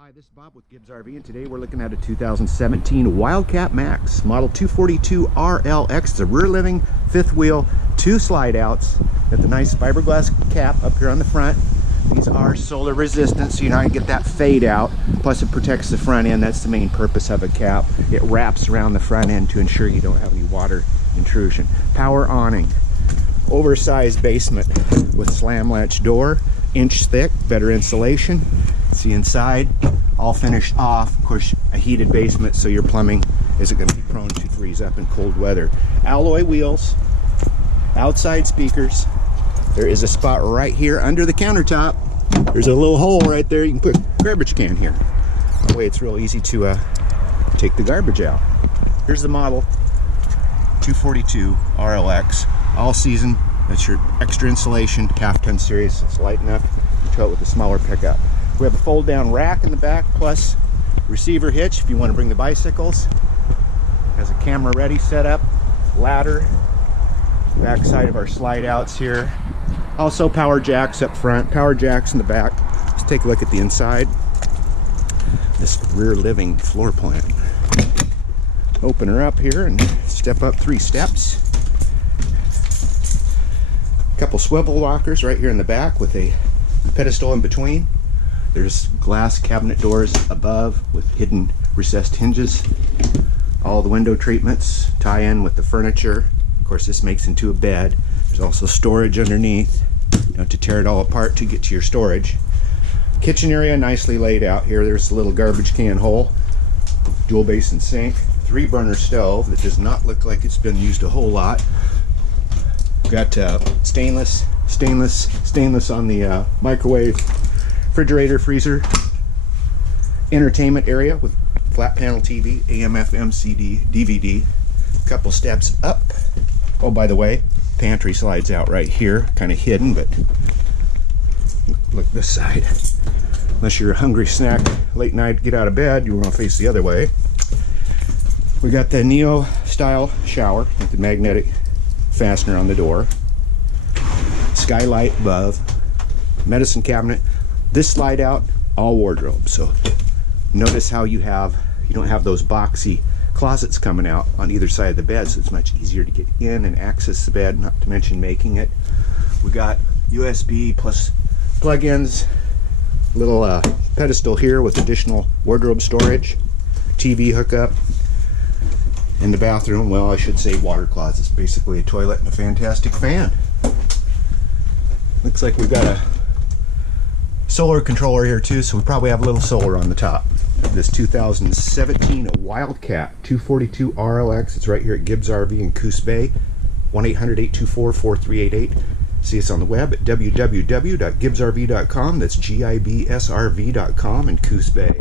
Hi, this is Bob with Gibbs RV, and today we're looking at a 2017 Wildcat Maxx model 242RLX. It's a rear living, fifth wheel, two slide outs. Got the nice fiberglass cap up here on the front. These are solar resistant, so you're not gonna get that fade out. Plus it protects the front end. That's the main purpose of a cap. It wraps around the front end to ensure you don't have any water intrusion. Power awning. Oversized basement with slam latch door, inch thick, better insulation. See inside, all finished off. Of course, a heated basement, so your plumbing isn't going to be prone to freeze up in cold weather. Alloy wheels, outside speakers. There is a spot right here under the countertop. There's a little hole right there. You can put a garbage can here. That way it's real easy to take the garbage out. Here's the model 242 RLX, all season. That's your extra insulation, half ton series. It's light enough to tow it with a smaller pickup. We have a fold down rack in the back, plus receiver hitch if you want to bring the bicycles. Has a camera ready set up, ladder, back side of our slide outs here. Also power jacks up front, power jacks in the back. Let's take a look at the inside. This rear living floor plan. Open her up here and step up 3 steps. Couple swivel walkers right here in the back with a pedestal in between. There's glass cabinet doors above with hidden recessed hinges. All the window treatments tie in with the furniture. Of course, this makes into a bed. There's also storage underneath, to tear it all apart to get to your storage. Kitchen area nicely laid out here. There's a little garbage can hole, dual basin sink, 3 burner stove that does not look like it's been used a whole lot. Got stainless on the microwave, refrigerator, freezer, entertainment area with flat panel TV, AM, FM, CD, DVD. Couple steps up. Oh, by the way, pantry slides out right here, kind of hidden, but look this side. Unless you're a hungry snack late night, get out of bed, you want to face the other way. We got the Neo style shower with the magnetic fastener on the door, skylight above, medicine cabinet. This slide out, all wardrobe. So notice how you don't have those boxy closets coming out on either side of the bed, so it's much easier to get in and access the bed, not to mention making it. We got USB plus plug-ins, little pedestal here with additional wardrobe storage, TV hookup. In the bathroom, well, I should say water closet. It's basically a toilet and a fantastic fan. Looks like we've got a solar controller here too, so we probably have a little solar on the top. This 2017 Wildcat 242 RLX. It's right here at Gibbs RV in Coos Bay. 1-800-824-4388. See us on the web at www.gibbsrv.com. That's GIBSRV.com in Coos Bay.